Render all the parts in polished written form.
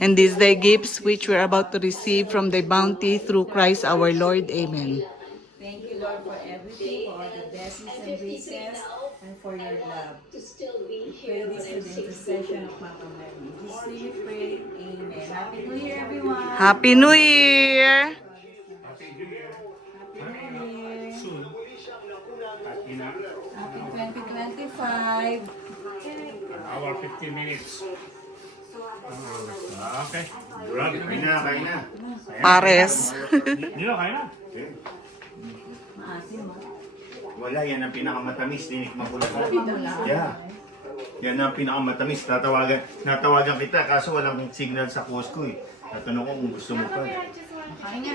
And these thy gifts which we are about to receive from thy bounty through Christ our Lord. Amen. Thank you, Lord, for everything, for all the blessings and graces, and for your love. We pray this through the intercession of Mama Mary. In Jesus' name we pray. Amen. Happy New Year, everyone. Happy New Year! Happy New Year. Happy 2025. An hour, 15 minutes. Okay. Grabe. Kain na. Pares. Nilo, kain na. Maasim mo. Wala, yan ang pinakamatamis. Tinikman ko lahat. Yeah. Yan ang pinakamatamis. Natawagan kita kaso walang signal sa Costco eh. Natanong ko kung gusto mo pa. Kain nga.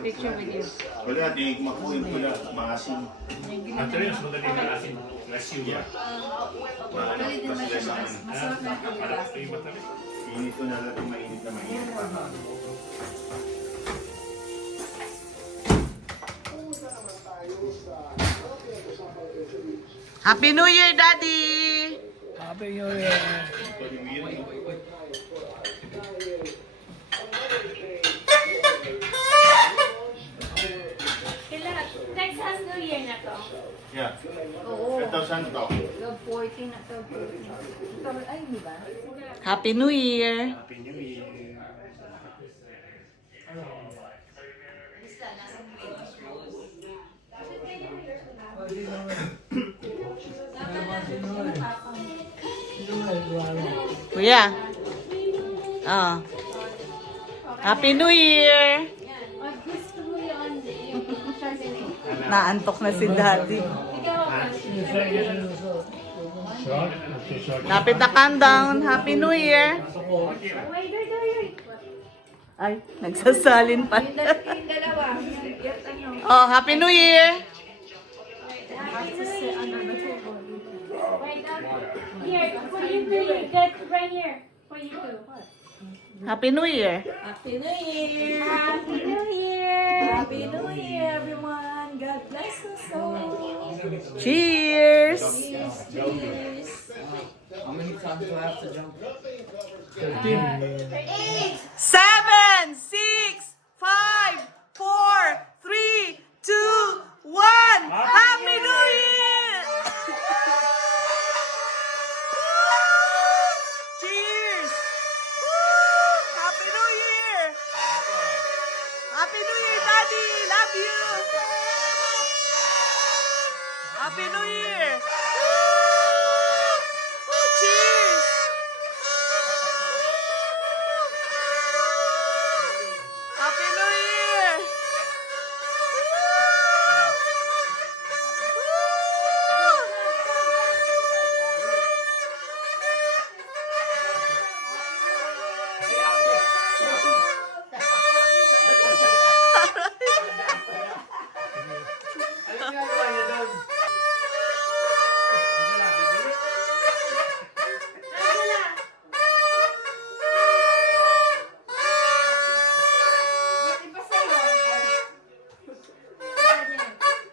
Picture with you. Wala, tinikman ko yung pula. Maasim. Actually, mas madali na asin. Less you. Yeah. Pwede din Mas less ako. masarap na yung pagkakas. Init ko na lang yung mainit na mainit. Happy New Year, Daddy! Happy New Year. Texas New Year na to. Yeah. Oo. Ito saan to? Love 14 na to. Ay, di ba? Happy New Year! Happy New Year. Kuya. Ah. Happy New Year! Gusto mo yun yung picture. Naantok na si Daddy. Short. Lapit na countdown. Happy New Year! Wait. Ay, nagsasalin pa. Yung dalawa. Oh, Happy New Year! Wait, here, for you to get right here. For you to. Happy New Year! Happy New Year! Happy New Year! Happy New Year, everyone! God bless us all! Cheers! Cheers! How many times do I have to jump? 7, 6, 5, 4, 3, 2, 1. Happy New Year! Cheers! Happy New Year! Happy New Year, Daddy! Love you! Happy New Year! Cheers! Happy New Year!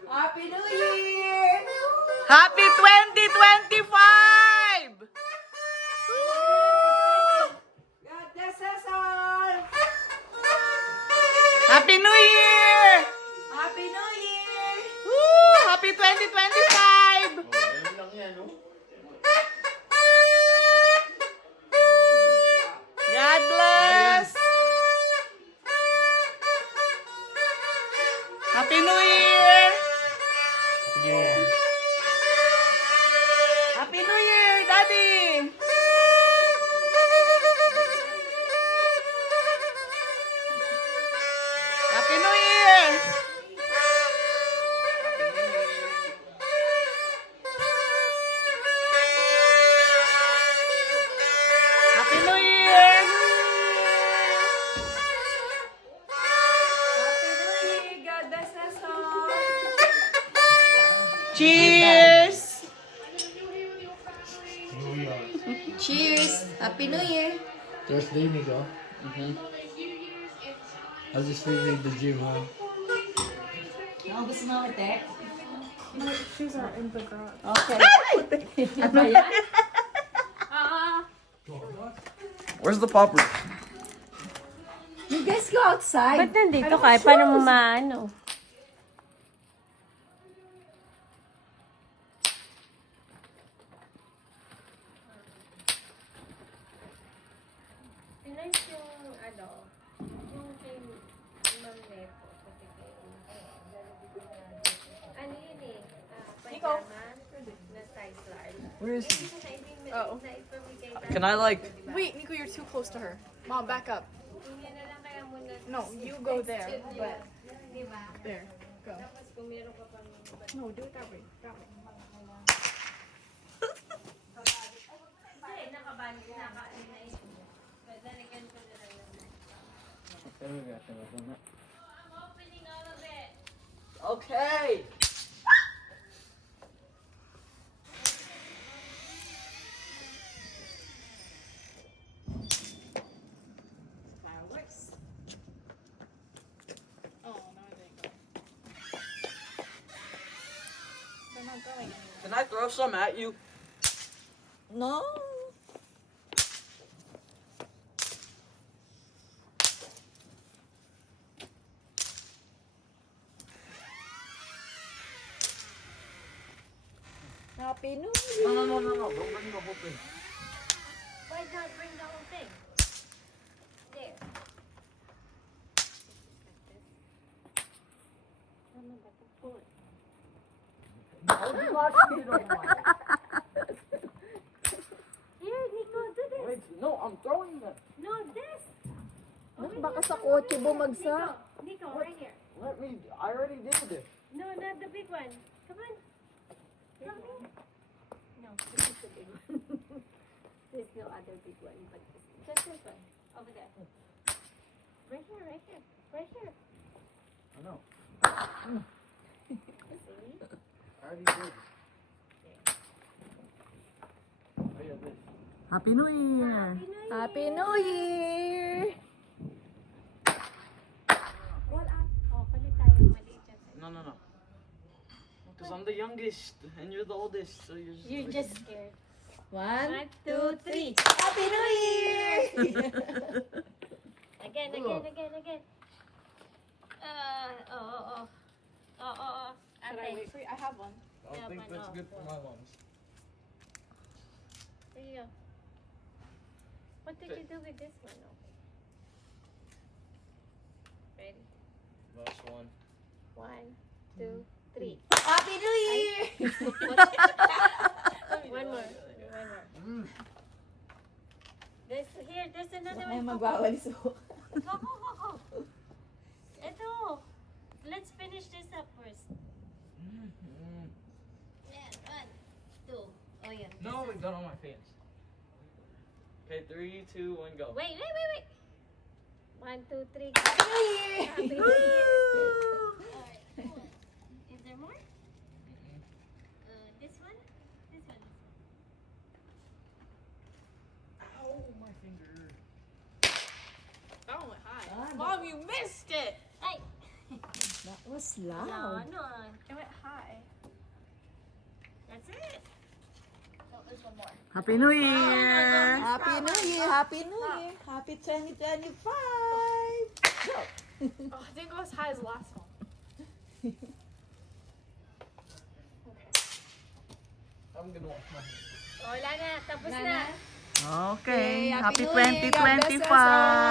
Happy New Year! Happy 2025! God bless us all! Happy New Year! Happy New Year! Woo! Happy 2025! Ganun lang yan, no? God bless! Happy New Year! Happy New Year, Daddy! Happy New Year! Happy New Year! Happy New Year! God bless us all! Cheers! New Year. Cheers! Happy New Year! Thursday, Nico. I'll just leave the gym, huh? Ano gusto mo, ate? Shoes are in the garage. Okay. Ano ba yan? Ah. Where's the popper? You guys go outside. Ba't nandito ka? Paano mo maano? Nice yung ano, yung kay Ma'am Nepo. Ano yun eh? Pajama na size large. Where is he? Oh. Naipamigay Can I like? Wait, Nico, you're too close to her. Mom, back up. Yun na lang kaya muna. No, you go there. But Di ba? there, go. Tapos kung meron ka pang No, do it that way. That way. Kasi nakabali, naka-ano na yun. But then again, ko na lang naman. I'm opening all of it. Okay. Fireworks. Oh, no, they go. They're not going anywhere. Can I throw some at you? No. Happy New Year. No. Don't bring the whole thing. Why not bring the whole thing? There. Tama ba ito? Pull it. Here, Nico, do this. Wait, no, I'm throwing them. No, this. Baka sa kotse bumagsak. Nico, right here. Let me. I already did it. No, not the big one. Come on. Come here. No, this is the big one. There's no other big one, but just this one. Over there. Right here, right here. Right here. I know. See? I already did. Oh yeah, this. Happy New Year. Happy New Year! Roll up. Oh, palit tayo. Maliit yan sa'yo. No. Because I'm the youngest and you're the oldest, so You're just scared. 1, 2, 3. Happy New Year! Again. Oh. Should I wait for you? I have one. I don't think that's good for my lungs. There you go. What did you do with this one? Oh. Ready? Last one. 1, 2, 3. Happy New Year! One more. There's another Ay, one. magwawalis ako. Go. Ito. Let's finish this up first. Yeah, 1, 2. Oh, yeah. No, we got on my fans. Okay, 3, 2, 1, go. Wait. 1, 2, 3. Happy New Year! Happy New Year. Alright, cool. Is there more? This one? This one. Ow, my finger. That one went high. Ah, Mom, you missed it! Ay! That was No. It went high. That's it. No, there's one more. Happy New Year. Happy New Year! Happy New Year! Happy 2025! Go! Oh, it didn't go as high as the last one. I'm gonna wash my hands. Wala na. Tapos Wala na. na? Okay. Yay, Happy Happy New Year. God bless us 2025.